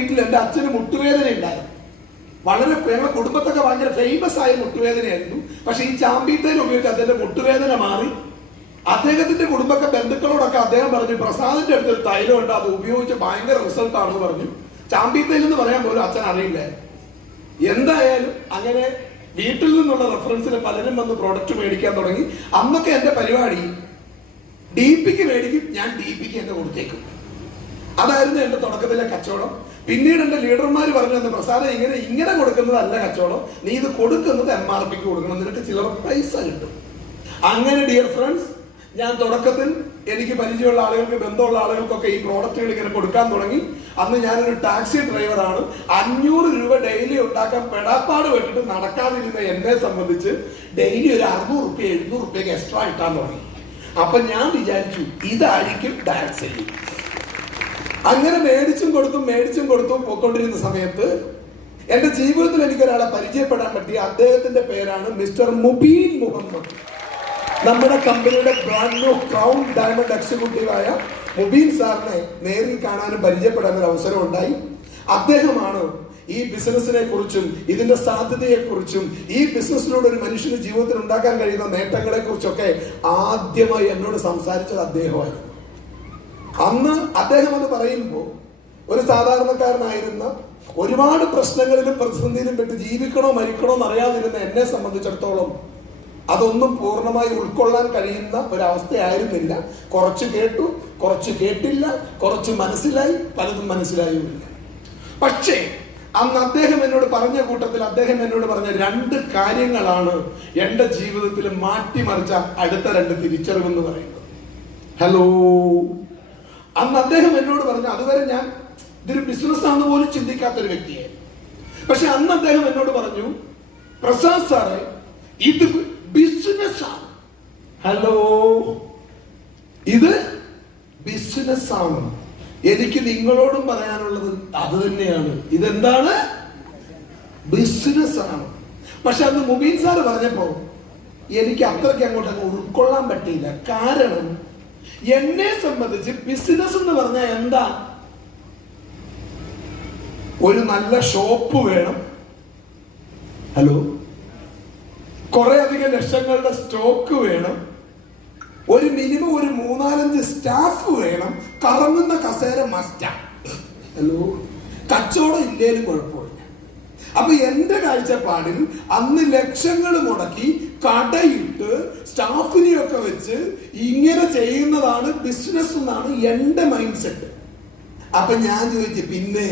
വീട്ടിൽ എൻ്റെ അച്ഛന് മുട്ടുവേദന ഉണ്ടായിരുന്നു. വളരെ ഞങ്ങളുടെ കുടുംബത്തൊക്കെ ഭയങ്കര ഫേമസ് ആയ മുട്ടുവേദനയായിരുന്നു. പക്ഷെ ഈ ചാമ്പീത്തേൽ ഉപയോഗിച്ച് അദ്ദേഹത്തിന്റെ മുട്ടുവേദന മാറി. അദ്ദേഹത്തിന്റെ കുടുംബ ബന്ധുക്കളോടൊക്കെ അദ്ദേഹം പറഞ്ഞു, പ്രസാദിന്റെ അടുത്തൊരു തൈലം ഉണ്ട്, അത് ഉപയോഗിച്ച് ഭയങ്കര റിസൾട്ട് ആണെന്ന് പറഞ്ഞു. ചാമ്പീത്തേൽ എന്ന് പറയാൻ പോലും അച്ഛൻ അറിയില്ല. എന്തായാലും അങ്ങനെ വീട്ടിൽ നിന്നുള്ള റെഫറൻസിൽ പലരും വന്ന് പ്രോഡക്റ്റ് മേടിക്കാൻ തുടങ്ങി. അന്നൊക്കെ എന്റെ പരിപാടി DPക്ക് മേടിക്കും, ഞാൻ DPക്ക് എന്നെ കൊടുത്തേക്കും. അതായിരുന്നു എന്റെ തുടക്കത്തിലെ കച്ചവടം. പിന്നീട് എന്റെ ലീഡർമാർ പറഞ്ഞു തന്ന, പ്രസാദം ഇങ്ങനെ കൊടുക്കുന്നതല്ല കച്ചവടം, നീ ഇത് കൊടുക്കുന്നത് MRPക്ക് കൊടുക്കണം, നിനക്ക് ചിലർ പൈസ കിട്ടും. അങ്ങനെ ഡിയർ ഫ്രണ്ട്സ്, ഞാൻ തുടക്കത്തിൽ എനിക്ക് പരിചയമുള്ള ആളുകൾക്ക്, ബന്ധമുള്ള ആളുകൾക്കൊക്കെ ഈ പ്രോഡക്റ്റുകൾ ഇങ്ങനെ കൊടുക്കാൻ തുടങ്ങി. അന്ന് ഞാനൊരു ടാക്സി ഡ്രൈവറാണ്. 500 രൂപ ഡെയിലി ഉണ്ടാക്കാൻ പെടാപ്പാട് വിട്ടിട്ട് നടക്കാതിരുന്ന എന്നെ സംബന്ധിച്ച് ഡെയിലി ഒരു 600 രൂപ 700 രൂപയ്ക്ക് എക്സ്ട്രാ ഇട്ടാൻ തുടങ്ങി. അപ്പൊ ഞാൻ വിചാരിച്ചു ഇതായിരിക്കും ഡയറക്ട് സെല്ലിംഗ്. അങ്ങനെ മേടിച്ചും കൊടുത്തും പോയിക്കൊണ്ടിരുന്ന സമയത്ത് എന്റെ ജീവിതത്തിൽ എനിക്കൊരാളെ പരിചയപ്പെടാൻ പറ്റി. അദ്ദേഹത്തിന്റെ പേരാണ് മിസ്റ്റർ മുബീൻ മുഹമ്മദ്. നമ്മുടെ കമ്പനിയുടെ ബ്രാൻഡ് ന്യൂ ക്രൗൺ ഡയമണ്ട് എക്സിക്യൂട്ടീവായ മുബീൻ സാറിനെ നേരിൽ കാണാനും പരിചയപ്പെടാൻ ഒരു അവസരം ഉണ്ടായി. അദ്ദേഹമാണ് ഈ ബിസിനസിനെ കുറിച്ചും ഇതിന്റെ സാധ്യതയെക്കുറിച്ചും ഈ ബിസിനസ്സിലൂടെ ഒരു മനുഷ്യന് ജീവിതത്തിൽ ഉണ്ടാക്കാൻ കഴിയുന്ന നേട്ടങ്ങളെ കുറിച്ചൊക്കെ ആദ്യമായി എന്നോട് സംസാരിച്ചത് അദ്ദേഹമായിരുന്നു. അന്ന് അദ്ദേഹം അത് പറയുമ്പോൾ ഒരു സാധാരണക്കാരനായിരുന്ന, ഒരുപാട് പ്രശ്നങ്ങളിലും പ്രതിസന്ധിയിലും പെട്ട് ജീവിക്കണോ മരിക്കണോ എന്നറിയാതിരുന്ന എന്നെ സംബന്ധിച്ചിടത്തോളം അതൊന്നും പൂർണ്ണമായി ഉൾക്കൊള്ളാൻ കഴിയുന്ന ഒരവസ്ഥയായിരുന്നില്ല. കുറച്ച് കേട്ടു, കുറച്ച് കേട്ടില്ല, കുറച്ച് മനസ്സിലായി, പലതും മനസ്സിലായുമില്ല. പക്ഷേ അന്ന് അദ്ദേഹം എന്നോട് പറഞ്ഞ കൂട്ടത്തിൽ അദ്ദേഹം എന്നോട് പറഞ്ഞ 2 കാര്യങ്ങളാണ് എൻ്റെ ജീവിതത്തിൽ മാറ്റിമറിച്ച അടുത്ത 2 തിരിച്ചറിവെന്ന് പറയുന്നത്. ഹലോ, അന്ന് അദ്ദേഹം എന്നോട് പറഞ്ഞു, അതുവരെ ഞാൻ ഇതൊരു ബിസിനസ്സാണെന്ന് പോലും ചിന്തിക്കാത്തൊരു വ്യക്തിയായി. പക്ഷെ അന്ന് അദ്ദേഹം എന്നോട് പറഞ്ഞു, പ്രസാദ് സാറേ, ഇത് ബിസിനസ്സാണ്. ഹലോ, ഇത് ബിസിനസ്സാണ്. എനിക്ക് നിങ്ങളോടും പറയാനുള്ളത് അത് തന്നെയാണ്. ഇതെന്താണ്? ബിസിനസ്സാണ്. പക്ഷെ അന്ന് മുബീൻ സാറ് പറഞ്ഞപ്പോ എനിക്ക് അത്രയ്ക്ക് അങ്ങോട്ട് ഉൾക്കൊള്ളാൻ പറ്റിയില്ല. കാരണം എന്നെ സംബന്ധിച്ച് ബിസിനസ് എന്ന് പറഞ്ഞാൽ എന്താ? ഒരു നല്ല ഷോപ്പ് വേണം. ഹലോ, കുറെ അധികം ലക്ഷങ്ങളുടെ സ്റ്റോക്ക് വേണം, ഒരു മിനിമം ഒരു 3-4 സ്റ്റാഫ് വേണം, കറങ്ങുന്ന കസേര മസ്റ്റാ. ഹലോ, കച്ചവടം ഇല്ലേലും കുഴപ്പമില്ല. അപ്പൊ എന്റെ കാഴ്ചപ്പാടിൽ അന്ന് ലക്ഷങ്ങൾ മുടക്കി കടയിട്ട് സ്റ്റാഫിനെയൊക്കെ വെച്ച് ഇങ്ങനെ ചെയ്യുന്നതാണ് ബിസിനസ് എന്നാണ് എന്റെ മൈൻഡ് സെറ്റ്. അപ്പൊ ഞാൻ ചോദിച്ചു, പിന്നെ